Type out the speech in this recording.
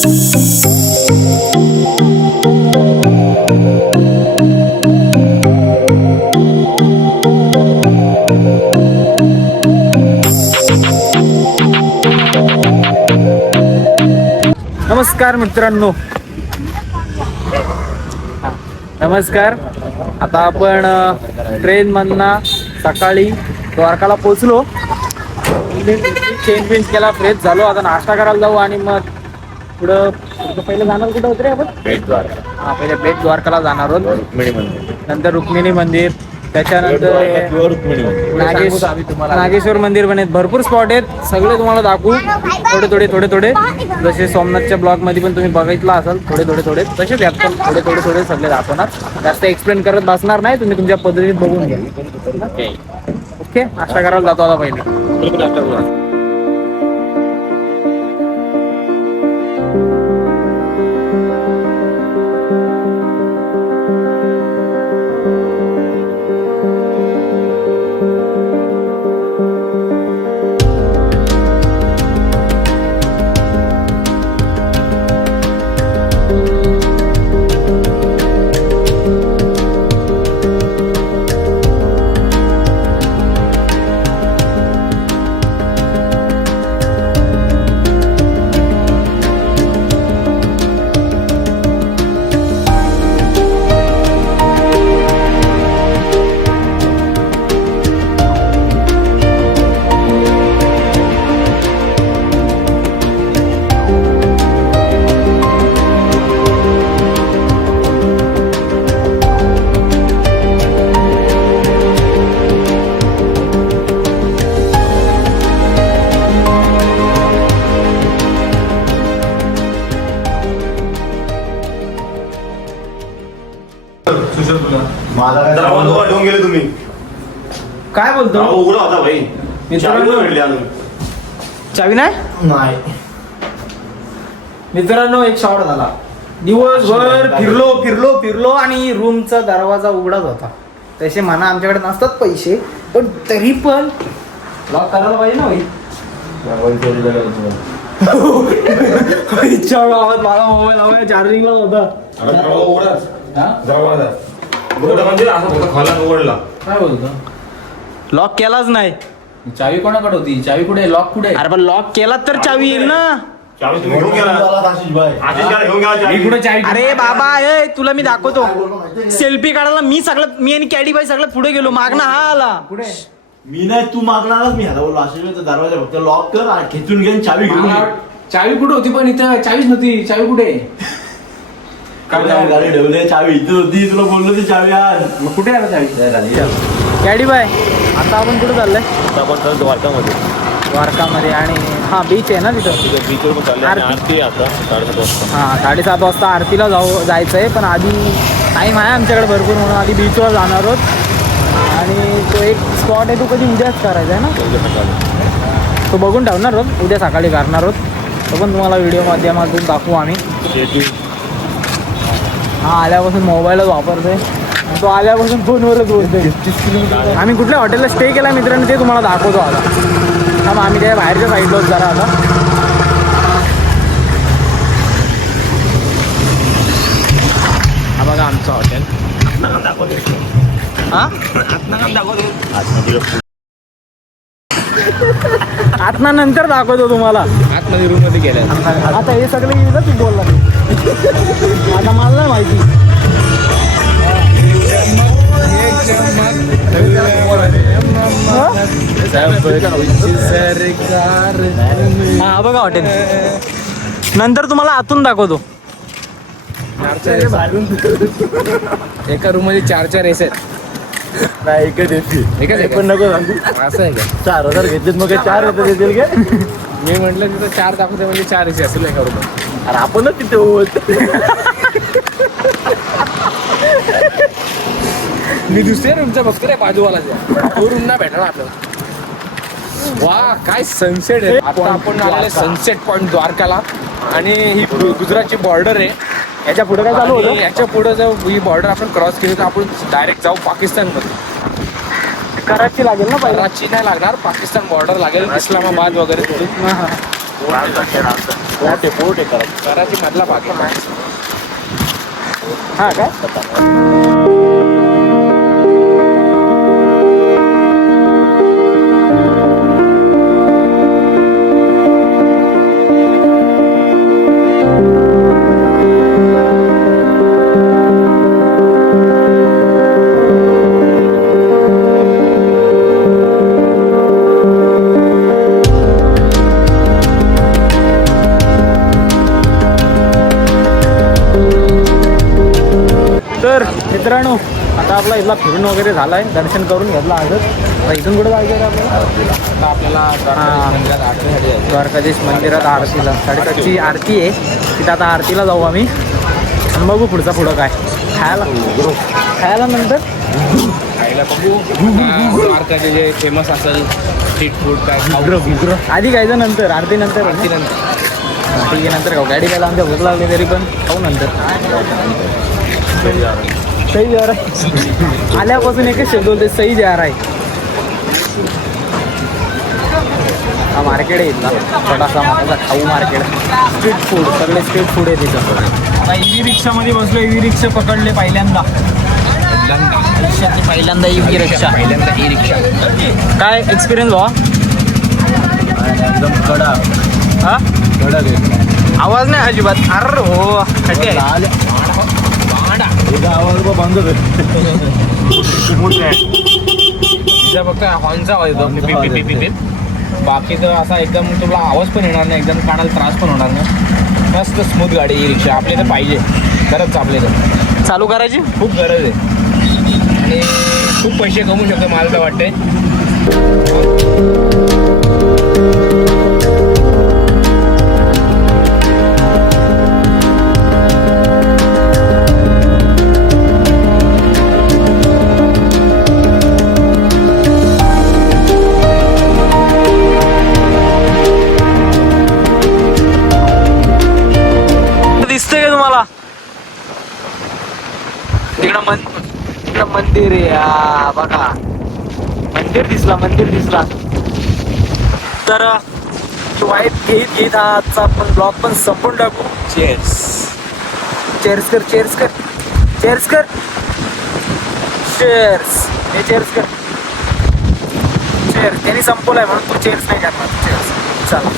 नमस्कार मित्रांनो, नमस्कार. आता आपण ट्रेन मधनं सकाळी द्वारकाला पोहोचलो. चेंज केला, फ्रेश झालो. आता नाश्ता करायला जाऊ आणि मग पुढं पहिलं जाणार कुठं होतं रे आपण? बेट द्वारका. हा, पहिले बेट द्वारकाला जाणार आहोत. रुक्मिणी मंदिर, नंतर रुक्मिणी मंदिर, त्याच्यानंतर नागेश्वर मंदिर पण आहेत. भरपूर स्पॉट आहेत, सगळे तुम्हाला दाखवू थोडे. जसे सोमनाथच्या ब्लॉग मध्ये पण तुम्ही बघितला असाल, थोडे तसेच यात पण थोडे सगळे दाखवणार. जास्त एक्सप्लेन करत बसणार नाही, तुम्ही तुमच्या पद्धतीत बघून घ्या. ओके, नाश्ता करायला जातो आता पहिले. माझा काय ठेवून गेले तुम्ही? काय बोलतो? उघडा होता भाई. चावी नाही. मित्रांनो, एक शॉट झाला. दिवसभर फिरलो आणि रूमचा दरवाजा उघडाच होता. तसे म्हणा आमच्याकडे नसतात पैसे, पण तरी पण लॉक करायला पाहिजे ना भाई. गावात मला मोबाईल चार्जिंगला होता. काय बोलतो? लॉक केलाच नाही. चावी कोणाकडे होती? चावी कुठे? लॉक कुठे? अरे पण लॉक केला तर चावी येईल ना. अरे बाबा, तुला मी दाखवतो. सेल्फी काढायला मी आणि कॅडी बाई सगळं पुढे गेलो. मागणं हा आला. पुढे मी नाही, तू मागणारच. मी आता बोललो आशिष दरवाजा फक्त लॉक कर, खेचून घेऊन चावी घेऊन. चावी कुठे होती? पण इथं चावीच नव्हती. चावी कुठे? गाडी ठेवली, चावी इथं होती. तुला बोललो ती चावी आण. मग कुठे आला चावी? कॅडी बाय, आता आपण कुठे चाललंय? आपण द्वारकामध्ये. आणि हा बीच आहे ना तिथं. बीचवर पण चालले. आरती आता 7:30 वाजता. हा, 7:30 वाजता आरतीला जायचंय. पण आधी टाईम आहे आमच्याकडे भरपूर, म्हणून आधी बीचवर जाणार आहोत. आणि तो एक स्पॉट आहे, तो कधी उद्याच करायचा आहे ना. तो बघून ठेवणार आहोत, उद्या सकाळी करणार आहोत. तो पण तुम्हाला व्हिडिओ माध्यमातून दाखवू आम्ही. हा, आल्यापासून मोबाईलच वापरतोय. तो आल्यापासून फोनवरच बोलतोय. आम्ही कुठल्या हॉटेलला स्टे केला मित्रांनो, ते तुम्हाला दाखवतो आता. हा, मग आम्ही त्या बाहेरच्या साईडला जरा आता. हा बघा आमचं हॉटेल. आतना नंतर दाखवतो तुम्हाला. आतमध्ये रूम मध्ये गेल्या. आता हे सगळे येईल ना, तू बोलला. आता मला नाही माहिती. हा बघा हॉटेल. नंतर तुम्हाला आतून दाखवतो. एका रूम मध्ये 4 एस आहेत. नाही, एकच पण नको सांगू. असं आहे का? 4,000 घेतलेत, मग 4 रुपये देतील का? मी म्हटलं तिथं 4 दाखवते म्हणजे 4 एसी असेल एका रूम. अरे आपणच तिथे होत. मी दुसऱ्या रूमचा बघतो रे, बाजूवालाचा. तो रूम ना भेटणार आपल्याला. वा, काय सनसेट आहे. आता आपण आलेले सनसेट पॉइंट द्वारकाला. आणि ही गुजरातची बॉर्डर आहे. याच्या पुढे काय चालू होतं? याच्या पुढे जर ही बॉर्डर आपण क्रॉस केली तर आपण डायरेक्ट जाऊ पाकिस्तानमध्ये. कराची लागेल ना पहिला. कराची नाही लागणार, पाकिस्तान बॉर्डर लागेल, इस्लामाबाद वगैरे थोडी. पोट आहे करत. कराची मधला भाग आहे. हा काय तर मित्रांनो आता आपला इथला फिरून वगैरे झालाय दर्शन करून घेतला आजच. आता इथून कुठे जायचं आहे आपल्याला आता आपल्याला मंदिरात आरतीसाठी जायचं. द्वारकाधीश मंदिरात आरतीला 7:30ची आरती आहे. तिथं आता आरतीला जाऊ आम्ही आणि बघू पुढं काय खायला नंतर खायला बघू. द्वारकाचे जे फेमस असेल स्ट्रीट फूड काय खाऊ. आधी खायचं नंतर आरती नंतर आरतीनंतर ठीक आहे नंतर खाऊ. गाडी खायला आमच्या भूक लागली तरी पण खाऊ नंतर. सही जा रहा है आल्यापासून एकच शब्द बोलते सही जा रहा है. हा मार्केट आहे इथला छोटासा मोठासा खाऊ मार्केट. स्ट्रीट फूड सगळे स्ट्रीट फूड आहे तिथं. आता EV रिक्षामध्ये बसलो. EV रिक्षा पकडले पहिल्यांदा पहिल्यांदा EV रिक्षा. पहिल्यांदा ही रिक्षा. काय एक्सपिरियन्स व्हा एकदम कडक हा कडक आवाज नाही अजिबात. अरे हो खड्डे आहे. आवाज बंद तिचा फक्त हॉर्नचा आवाज येतो पिप. बाकी तर असा एकदम तुला आवाज पण येणार नाही. एकदम कानाला त्रास पण होणार नाही. मस्त स्मूथ गाडी ही रिक्षा. आपली तर पाहिजे खरंच. आपले तर चालू करायची खूप गरज आहे आणि खूप पैसे कमवू शकतो मला तर वाटते. दिसतंय का तुम्हाला तिकडं मंदिर आहे. बघा मंदिर दिसला. तर वाईट घेत हा आजचा आपण ब्लॉग पण संपून टाकू. चेअर्स कर चेअर्स त्यांनी संपवलाय म्हणून तू चेअर्स नाही करणार. चेअर्स चला.